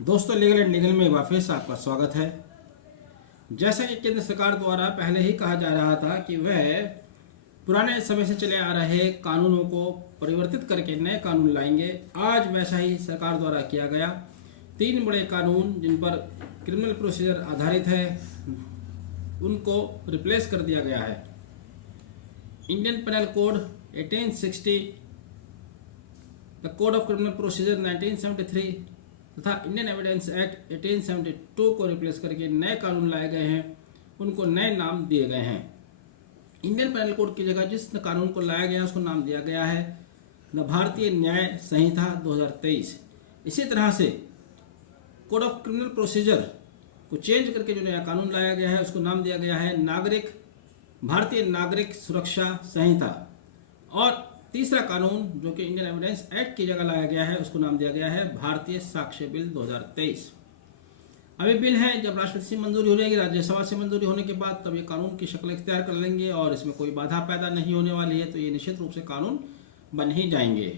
दोस्तों, legal and legal में वापस आपका स्वागत है। जैसा कि केंद्र सरकार द्वारा पहले ही कहा जा रहा था कि वह पुराने समय से चले आ रहे कानूनों को परिवर्तित करके नए कानून लाएंगे, आज वैसा ही सरकार द्वारा किया गया। 3 बड़े कानून जिन पर क्रिमिनल प्रोसीजर आधारित है उनको रिप्लेस कर दिया गया है। Indian penal code 1860, the code of criminal procedure 1973 तथा इंडियन एविडेंस एक्ट 1872 को रिप्लेस करके नए कानून लाए गए हैं, उनको नए नाम दिए गए हैं। इंडियन पेनल कोड की जगह जिस कानून को लाया गया उसको नाम दिया गया है द भारतीय न्याय संहिता 2023। इसी तरह से कोड ऑफ क्रिमिनल प्रोसीजर को चेंज करके जो नया कानून लाया गया है उसको नाम दिया गया है भारतीय नागरिक सुरक्षा संहिता। और तीसरा कानून जो कि इंडियन एविडेंस एक्ट की जगह लाया गया है उसको नाम दिया गया है भारतीय साक्ष्य बिल 2023। अभी बिल है, जब राष्ट्रपति से मंजूरी हो जाएगी, राज्यसभा से मंजूरी होने के बाद तब ये कानून की शक्ल इख्तियार कर लेंगे और इसमें कोई बाधा पैदा नहीं होने वाली है, तो ये निश्चित रूप से कानून बन ही जाएंगे।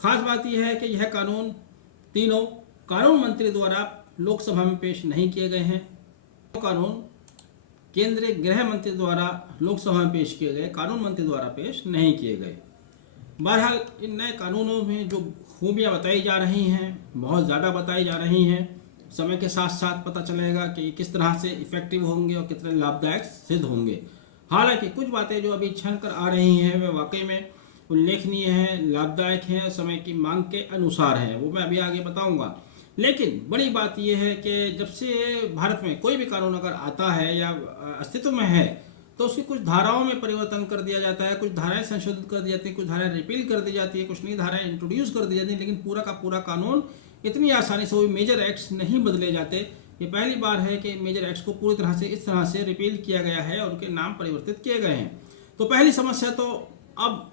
खास बात यह है कि यह कानून तीनों कानून मंत्री द्वारा लोकसभा में पेश नहीं किए गए हैं। कानून केंद्रीय गृह मंत्री द्वारा लोकसभा में पेश किए गए, कानून मंत्री द्वारा पेश नहीं किए गए। बहरहाल इन नए कानूनों में जो खूबियां बताई जा रही हैं बहुत ज़्यादा बताई जा रही हैं। समय के साथ साथ पता चलेगा कि किस तरह से इफेक्टिव होंगे और कितने लाभदायक सिद्ध होंगे। हालांकि कुछ बातें जो अभी छन कर आ रही हैं वे वाकई में उल्लेखनीय हैं, लाभदायक हैं, समय की मांग के अनुसार हैं, वो मैं अभी आगे बताऊंगा। लेकिन बड़ी बात यह है कि जब से भारत में कोई भी कानून अगर आता है या अस्तित्व में है तो उसकी कुछ धाराओं में परिवर्तन कर दिया जाता है, कुछ धाराएं संशोधित कर दी जाती है, कुछ धाराएं रिपील कर दी जाती है, कुछ नई धाराएं इंट्रोड्यूस कर दी जाती है, लेकिन पूरा का पूरा कानून इतनी आसानी से वो मेजर एक्ट्स नहीं बदले जाते। ये पहली बार है कि मेजर एक्ट्स को पूरी तरह से इस तरह से रिपील किया गया है और उनके नाम परिवर्तित किए गए हैं। तो पहली समस्या तो अब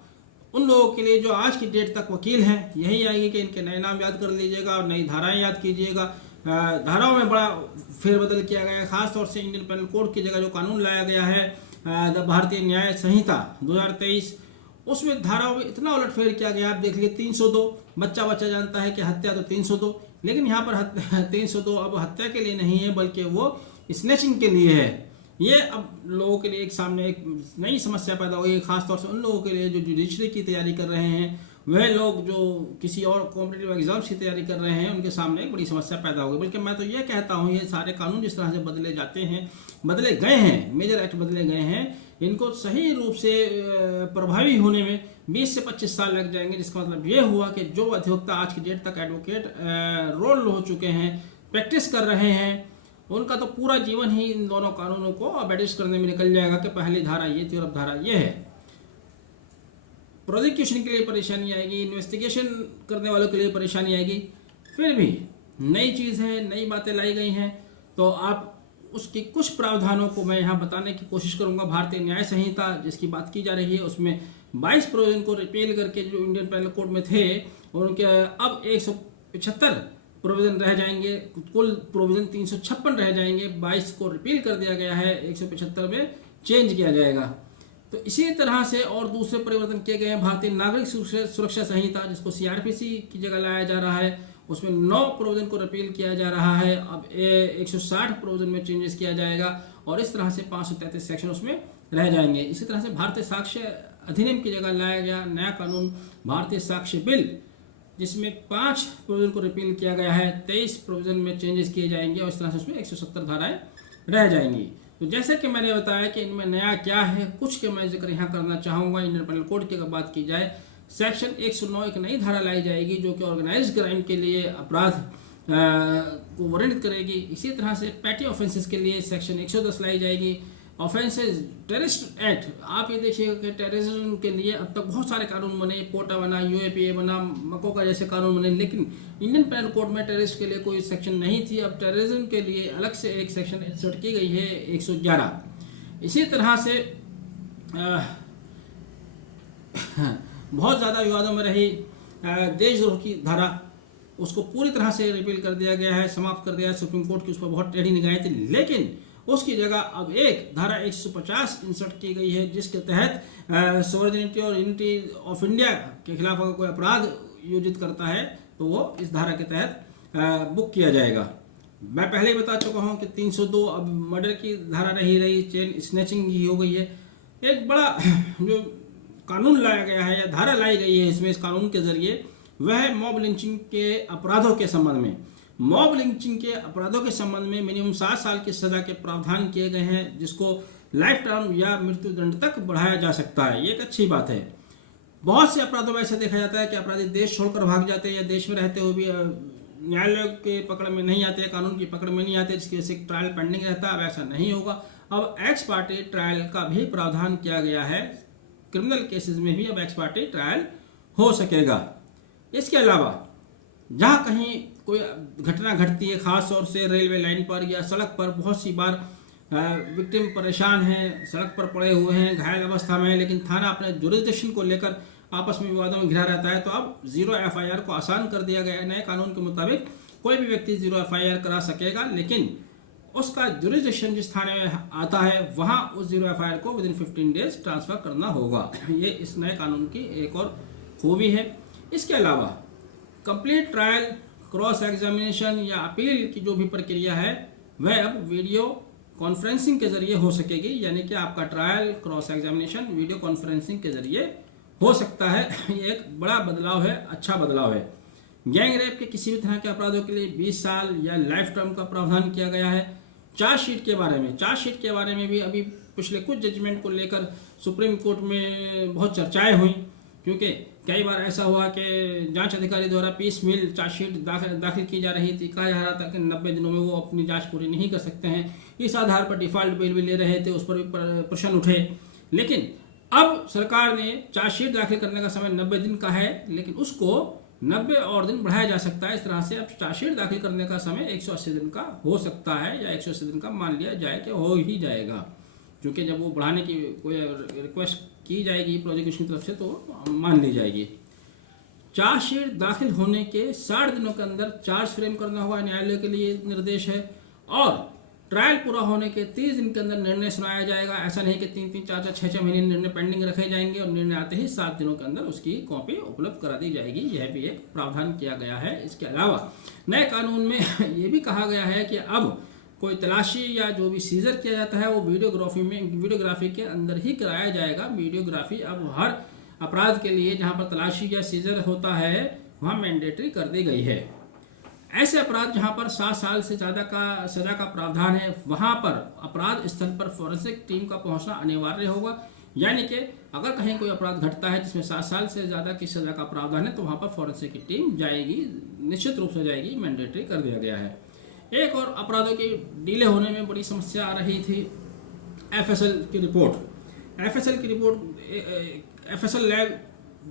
उन लोगों के लिए जो आज की डेट तक वकील हैं यही आएगी कि इनके नए नाम याद कर लीजिएगा और नई धाराएं याद कीजिएगा। धाराओं में बड़ा फेरबदल किया गया है, खासतौर से इंडियन पेनल कोड की जगह जो कानून लाया गया है द भारतीय न्याय संहिता 2023, उसमें धाराओं में इतना उलटफेर किया गया। आप देख लीजिए 302, बच्चा जानता है कि हत्या तो 302, लेकिन यहाँ पर 302 अब हत्या के लिए नहीं है बल्कि वो स्नैचिंग के लिए है। ये अब लोगों के लिए एक सामने एक नई समस्या पैदा हो गई, खासतौर से उन लोगों के लिए जो जुडिशरी की तैयारी कर रहे हैं, वह लोग जो किसी और कॉम्पिटिटिव एग्जाम्स की तैयारी कर रहे हैं, उनके सामने एक बड़ी समस्या पैदा हो गई। बल्कि मैं तो ये कहता हूँ ये सारे कानून जिस तरह से बदले जाते हैं, बदले गए हैं, मेजर एक्ट बदले गए हैं, इनको सही रूप से प्रभावी होने में 20 से 25 साल लग जाएंगे। जिसका मतलब ये हुआ कि जो अधिवक्ता आज की डेट तक एडवोकेट रोल हो चुके हैं, प्रैक्टिस कर रहे हैं, उनका तो पूरा जीवन ही इन दोनों कानूनों को अब एडजस्ट करने में निकल जाएगा कि पहली धारा ये थी और अब धारा ये है। प्रोसिक्यूशन के लिए परेशानी आएगी, इन्वेस्टिगेशन करने वालों के लिए परेशानी आएगी। फिर भी नई चीज़ है, नई बातें लाई गई हैं, तो आप उसके कुछ प्रावधानों को मैं यहाँ बताने की कोशिश करूँगा। भारतीय न्याय संहिता जिसकी बात की जा रही है उसमें 22 प्रोविजन को रिपील करके जो इंडियन पेनल कोड में थे और उनके अब 175 प्रोविजन रह जाएंगे, कुल प्रोविजन 356 रह जाएंगे। 22 को रिपील कर दिया गया है, 175 में चेंज किया जाएगा। तो इसी तरह से और दूसरे परिवर्तन किए गए हैं। भारतीय नागरिक सुरक्षा संहिता जिसको CRPC की जगह लाया जा रहा है, उसमें 9 प्रोविजन को रिपील किया जा रहा है, अब 160 प्रोविजन में चेंजेस किया जाएगा और इस तरह से 533 सेक्शन उसमें रह जाएंगे। इसी तरह से भारतीय साक्ष्य अधिनियम की जगह लाया गया नया कानून भारतीय साक्ष्य बिल, जिसमें 5 प्रोविजन को रिपील किया गया है, 23 प्रोविजन में चेंजेस किए जाएंगे और इस तरह से उसमें 170 धाराएं रह जाएंगी। तो जैसे कि मैंने बताया कि इनमें नया क्या है, कुछ के मैं जिक्र यहाँ करना चाहूँगा। इंडियन पेनल कोड की अगर बात की जाए, सेक्शन 109 एक नई धारा लाई जाएगी जो कि ऑर्गेनाइज्ड क्राइम के लिए अपराध को वर्णित करेगी। इसी तरह से पैटी ऑफेंसेस के लिए सेक्शन 110 लाई जाएगी। ऑफेंसेस टेररिस्ट एक्ट, आप ये देखिएगा कि टेररिज्म के लिए अब तक बहुत सारे कानून बने, पोटा बना, UAPA बना, मकोका जैसे कानून बने, लेकिन इंडियन पेनल कोड में टेररिस्ट के लिए कोई सेक्शन नहीं थी। अब टेररिज्म के लिए अलग से एक सेक्शन इंसर्ट की गई है 111। इसी तरह से बहुत ज़्यादा विवादों में रही देशद्रोह की धारा, उसको पूरी तरह से रिपील कर दिया गया है, समाप्त कर दिया है। सुप्रीम कोर्ट की उस पर बहुत टेढ़ी निगाहें थी, लेकिन उसकी जगह अब एक धारा 150 इंसर्ट की गई है जिसके तहत सॉवरेनिटी और यूनिटी ऑफ इंडिया के खिलाफ अगर कोई अपराध योजित करता है तो वो इस धारा के तहत बुक किया जाएगा। मैं पहले ही बता चुका हूं कि 302 अब मर्डर की धारा नहीं रही, चेन स्नैचिंग ही हो गई है। एक बड़ा जो कानून लाया गया है या धारा लाई गई है इसमें, इस कानून के जरिए, वह है मॉब लिंचिंग के अपराधों के संबंध में। मॉब लिंचिंग के अपराधों के संबंध में मिनिमम 7 साल की सजा के प्रावधान किए गए हैं, जिसको लाइफ टर्म या मृत्यु दंड तक बढ़ाया जा सकता है। ये एक अच्छी बात है। बहुत से अपराधों में ऐसा देखा जाता है कि अपराधी देश छोड़कर भाग जाते हैं या देश में रहते हुए भी न्यायालय के पकड़ में नहीं आते, कानून की पकड़ में नहीं आते, जिसकी वजह से ट्रायल पेंडिंग रहता है। अब ऐसा नहीं होगा। अब एक्स पार्टी ट्रायल का भी प्रावधान किया गया है। क्रिमिनल केसेस में भी अब एक्स पार्टी ट्रायल हो सकेगा। इसके अलावा जहाँ कहीं कोई घटना घटती है, खास तौर से रेलवे लाइन पर या सड़क पर, बहुत सी बार विक्टिम परेशान हैं, सड़क पर पड़े हुए हैं, घायल अवस्था में है, लेकिन थाना अपने जुरिस्डिक्शन को लेकर आपस में विवादों में घिरा रहता है, तो अब जीरो एफआईआर को आसान कर दिया गया है। नए कानून के मुताबिक कोई भी व्यक्ति जीरो एफआईआर करा सकेगा, लेकिन उसका जुरिस्डिक्शन जिस थाने में आता है वहां उस जीरो एफआईआर को विदिन 15 डेज ट्रांसफर करना होगा। ये इस नए कानून की एक और खूबी है। इसके अलावा कंप्लीट ट्रायल, क्रॉस एग्जामिनेशन या अपील की जो भी प्रक्रिया है वह अब वीडियो कॉन्फ्रेंसिंग के जरिए हो सकेगी। यानी कि आपका trial, cross examination video conferencing के जरिए हो सकता है। ये एक बड़ा बदलाव है, अच्छा बदलाव है। गैंग रेप के किसी भी तरह के अपराधों के लिए 20 साल या लाइफ टर्म का प्रावधान किया गया है। चार्जशीट के बारे में भी अभी पिछले कुछ जजमेंट को लेकर सुप्रीम कोर्ट में बहुत चर्चाएं हुई, क्योंकि कई बार ऐसा हुआ कि जांच अधिकारी द्वारा पीसमील चार्जशीट दाखिल की जा रही थी। कहा जा रहा था कि 90 दिनों में वो अपनी जांच पूरी नहीं कर सकते हैं। इस आधार पर डिफॉल्ट बेल भी ले रहे थे, उस पर भी प्रश्न उठे। लेकिन अब सरकार ने चार्जशीट दाखिल करने का समय 90 दिन का है, लेकिन उसको 90 और दिन बढ़ाया जा सकता है। इस तरह से अब चार्जशीट दाखिल करने का समय 180 दिन का हो सकता है, या 180 दिन का मान लिया जाए कि हो ही जाएगा, क्योंकि जब वो बढ़ाने की कोई रिक्वेस्ट की जाएगी प्रोसिक्यूशन की तरफ से तो मान ली जाएगी। चार्जशीट दाखिल होने के 60 दिनों के अंदर चार्ज फ्रेम करना हुआ न्यायालय के लिए निर्देश है, और ट्रायल पूरा होने के 30 दिन के अंदर निर्णय सुनाया जाएगा। ऐसा नहीं कि 3-3, 4-4, 6-6 महीने निर्णय पेंडिंग रखे जाएंगे और निर्णय आते ही 7 दिनों के अंदर उसकी कॉपी उपलब्ध करा दी जाएगी। यह भी एक प्रावधान किया गया है। इसके अलावा नए कानून में ये भी कहा गया है कि अब कोई तलाशी या जो भी सीजर किया जाता है वो वीडियोग्राफी के अंदर ही कराया जाएगा। वीडियोग्राफी अब हर अपराध के लिए जहाँ पर तलाशी या सीजर होता है वहाँ मैंडेटरी कर दी गई है। ऐसे अपराध जहां पर 7 साल से ज़्यादा का सजा का प्रावधान है, वहां पर अपराध स्थल पर फोरेंसिक टीम का पहुंचना अनिवार्य होगा। यानी कि अगर कहीं कोई अपराध घटता है जिसमें 7 साल से ज़्यादा की सजा का प्रावधान है, तो वहां पर फोरेंसिक की टीम जाएगी, निश्चित रूप से जाएगी, मैंडेटरी कर दिया गया है। एक और अपराधों की डिले होने में बड़ी समस्या आ रही थी, एफएसएल की रिपोर्ट। एफएसएल लैब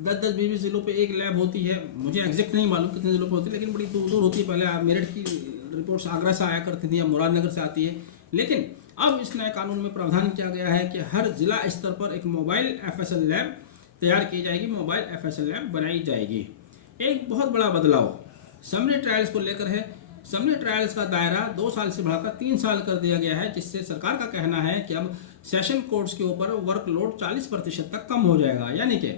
10-20 जिलों पे एक लैब होती है। मुझे एग्जैक्ट नहीं मालूम कितने जिलों पे होती है, लेकिन बड़ी दूर दूर होती है। पहले मेरठ की रिपोर्ट्स आगरा से आया करती थी या मुरादनगर से आती है, लेकिन अब इस नए कानून में प्रावधान किया गया है कि हर जिला स्तर पर एक मोबाइल एफएसएल लैब तैयार की जाएगी, मोबाइल एफएसएल लैब बनाई जाएगी। एक बहुत बड़ा बदलाव समरी ट्रायल्स को लेकर है। समरी ट्रायल्स का दायरा 2 साल से बढ़ाकर 3 साल कर दिया गया है, जिससे सरकार का कहना है कि अब सेशन कोर्ट्स के ऊपर वर्कलोड 40% तक कम हो जाएगा। यानी कि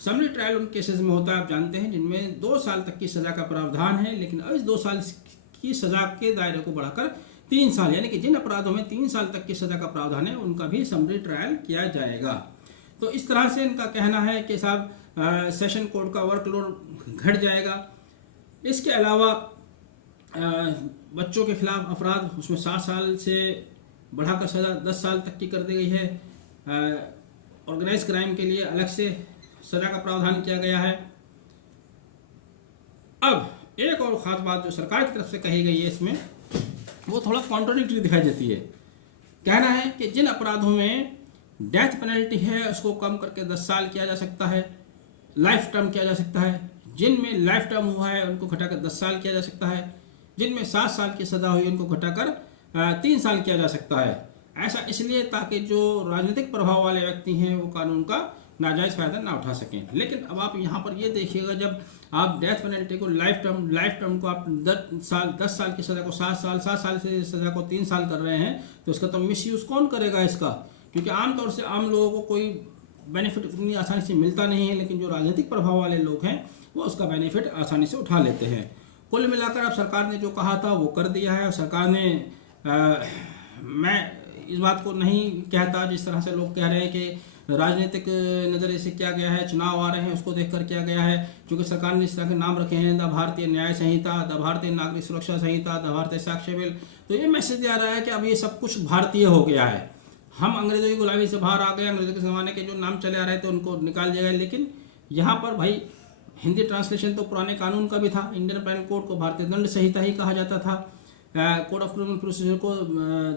समरी ट्रायल उन केसेस में होता है, आप जानते हैं, जिनमें 2 साल तक की सजा का प्रावधान है, लेकिन अब इस 2 साल की सजा के दायरे को बढ़ाकर 3 साल, यानी कि जिन अपराधों में 3 साल तक की सजा का प्रावधान है उनका भी समरी ट्रायल किया जाएगा। तो इस तरह से इनका कहना है कि साहब सेशन कोर्ट का वर्कलोड घट जाएगा। इसके अलावा बच्चों के खिलाफ अपराध, उसमें 7 साल से बढ़ाकर सजा 10 साल तक की कर दी गई है। ऑर्गेनाइज क्राइम के लिए अलग से सजा का प्रावधान किया गया है। अब एक और खास बात जो सरकार की तरफ से कही गई है इसमें, वो थोड़ा कॉन्ट्रोडिक्टरी दिखाई देती है। कहना है कि जिन अपराधों में डेथ पेनल्टी है उसको कम करके 10 साल किया जा सकता है, लाइफ टर्म किया जा सकता है। जिनमें लाइफ टर्म हुआ है उनको घटाकर 10 साल किया जा सकता है। जिनमें 7 साल की सजा हुई उनको घटाकर 3 साल किया जा सकता है। ऐसा इसलिए ताकि जो राजनीतिक प्रभाव वाले व्यक्ति हैं वो कानून का नाजायज़ फ़ायदा ना उठा सकें। लेकिन अब आप यहाँ पर ये देखिएगा, जब आप डेथ पेनल्टी को लाइफ टर्म को आप 10 साल की सज़ा को 7 साल से सज़ा को 3 साल कर रहे हैं, तो इसका तो मिसयूज़ कौन करेगा इसका? क्योंकि आमतौर से आम लोगों को कोई बेनिफिट इतनी आसानी से मिलता नहीं है, लेकिन जो राजनीतिक प्रभाव वाले लोग हैं वो उसका बेनिफिट आसानी से उठा लेते हैं। कुल मिलाकर अब सरकार ने जो कहा था वो कर दिया है। और सरकार ने मैं इस बात को नहीं कहता जिस तरह से लोग कह रहे हैं कि राजनीतिक नज़रिए से किया गया है, चुनाव आ रहे हैं उसको देखकर किया गया है, क्योंकि सरकार ने इस तरह के नाम रखे हैं, द भारतीय न्याय संहिता, द भारतीय नागरिक सुरक्षा संहिता, द भारतीय साक्ष्य बिल। तो ये मैसेज दिया रहा है कि अब ये सब कुछ भारतीय हो गया है, हम अंग्रेजों की गुलामी से बाहर आ गए, अंग्रेजों के ज़माने के जो नाम चले आ रहे थे उनको निकाल दिया गया। लेकिन यहाँ पर भाई हिंदी ट्रांसलेशन तो पुराने कानून का भी था। इंडियन पेनल कोड को भारतीय दंड संहिता ही कहा जाता था, कोड ऑफ क्रिमिनल प्रोसीजर को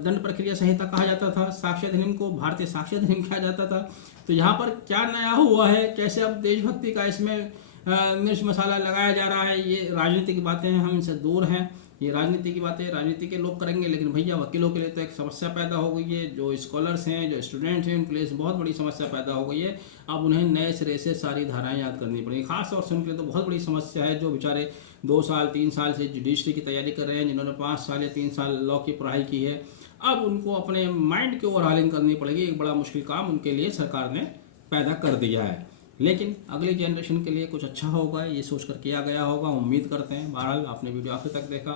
दंड प्रक्रिया संहिता कहा जाता था, साक्ष्य अधिनियम को भारतीय साक्ष्य अधिनियम कहा जाता था। तो यहाँ पर क्या नया हुआ है, कैसे अब देशभक्ति का इसमें मिर्च मसाला लगाया जा रहा है, ये राजनीति की बातें हैं, हम इनसे दूर हैं। ये राजनीति की बातें राजनीति के लोग करेंगे, लेकिन भैया वकीलों के लिए तो एक समस्या पैदा हो गई है। जो स्कॉलर्स हैं, जो स्टूडेंट्स हैं, उनके लिए बहुत बड़ी समस्या पैदा हो गई है। अब उन्हें नए सिरे से सारी धाराएं याद करनी पड़ेंगी। खास तौर से उनके लिए तो बहुत बड़ी समस्या है जो बेचारे 2 साल 3 साल से जुडिशरी की तैयारी कर रहे हैं, जिन्होंने 5 साल या 3 साल लॉ की पढ़ाई की है। अब उनको अपने माइंड की ओवरहालिंग करनी पड़ेगी। एक बड़ा मुश्किल काम उनके लिए सरकार ने पैदा कर दिया है। लेकिन अगली जनरेशन के लिए कुछ अच्छा होगा, ये सोच कर किया गया होगा, उम्मीद करते हैं। बहरहाल आपने वीडियो आखिर तक देखा,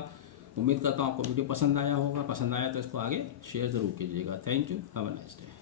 उम्मीद करता हूँ आपको वीडियो पसंद आया होगा। पसंद आया तो इसको आगे शेयर ज़रूर कीजिएगा। Thank you, have a nice day.